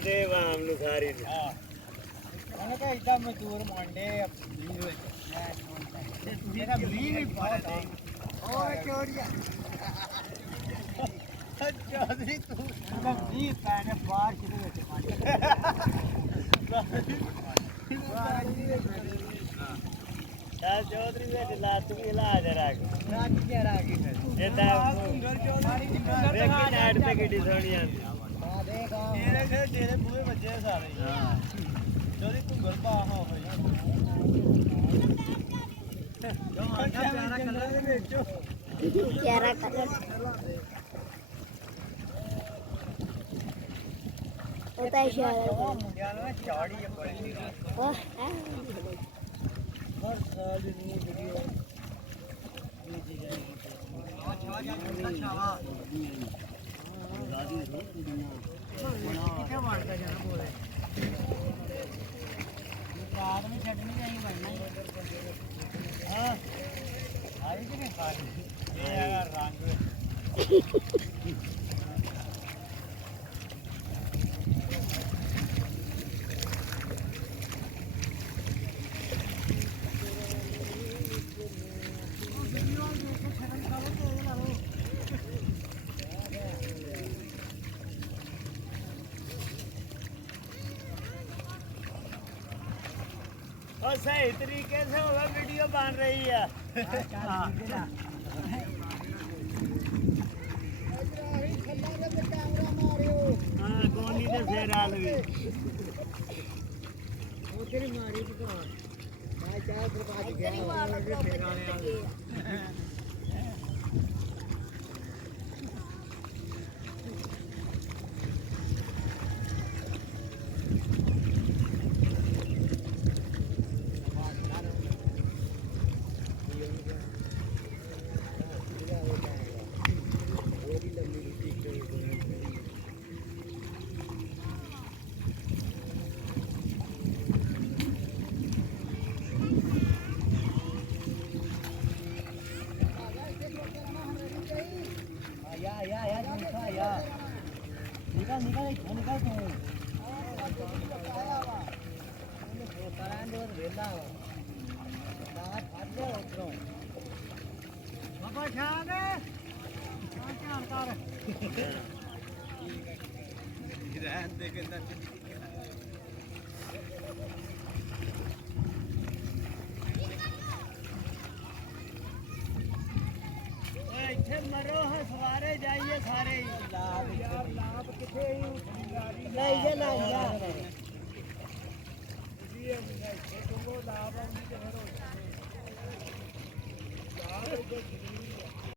ਦੇਵ ਆਮ ਨੂੰ ਸਾਰੀ ਹਾਂ ਉਹਨੇ ਤਾਂ ਇਦਾਂ ਮਜ਼ਦੂਰ ਮੰਡੇ ਵੀਰ ਵਿੱਚ ਤੇ ਮੇਰਾ ਵੀਰ ਵੀ ਬਹੁਤ ਓਏ ਚੋੜੀਆ ਚੌਧਰੀ ਤੂੰ ਤਾਂ ਵੀਰ ਪੈਣੇ ਬਾਹਰ ਕਿਹਦੇ ਵਿੱਚ ਚੌਧਰੀ ਵਿੱਚ ਲੱਤ ਵੀ ਹਿਲਾ ਜਰਾ ਰਾਤ ਕੀ ਰਾ ਗਈ ਫਿਰ ਇਹ ਤਾਂ ਵੇਖੀ ਨਾੜ ਤੇ ਕਿੱਡੀ ਸੋਹਣੀ ਆਂਦੀ ਆ ਦੇਖ ਆ ਤੇਰੇ ਬੂਹੇ ਵੱਜੇ ਸਾਰੇ ਹਾਂ ਚੌਧਰੀ ਤੂੰ ਗਰਬਾ ਹੋ ਪਿਆਰਾ ਕਲਰ ਦੇ ਵਿੱਚ ਪਿਆਰਾ ਕਲਰ ਉਹ ਤਾਂ ਇਸ਼ਾਰਾ ਮੁੰਡਿਆਂ ਨੂੰ ਚਾੜੀ ਬੜੀ ਉਹ ਹਰ ਸਾਲ ਨੂੰ ਵੀਡੀਓ ਭੇਜੀ ਜਾਏਗੀ ਕਿੱਥੇ ਵੜਦਾ ਜਾਣਾ ਬੋਲੇ ਰਾਤ ਨੂੰ ਛੱਡਣੀ ਜਾਈ ਬਣਨਾ ਹਾਂ ਆਈ ਕਿ ਨਹੀਂ ਸਾਰੀ ਇਹ ਹੈਗਾ ਰੰਗ और सही तरीके से होगा वीडियो बन रही है हाँ गोनी ने फेर आल भी उधर ही मारी तो मैं चार बर्बाद गया निकल तू बाबा शान ध्यान कर रहन दे के ਇੱਥੇ ਮਰੋ ਹੈ ਸਵਾਰੇ ਜਾਈਏ ਸਾਰੇ लाभ यार लाभ किथे नहीं ये ना यार ये तुमको लाभ आउंदी ते फिर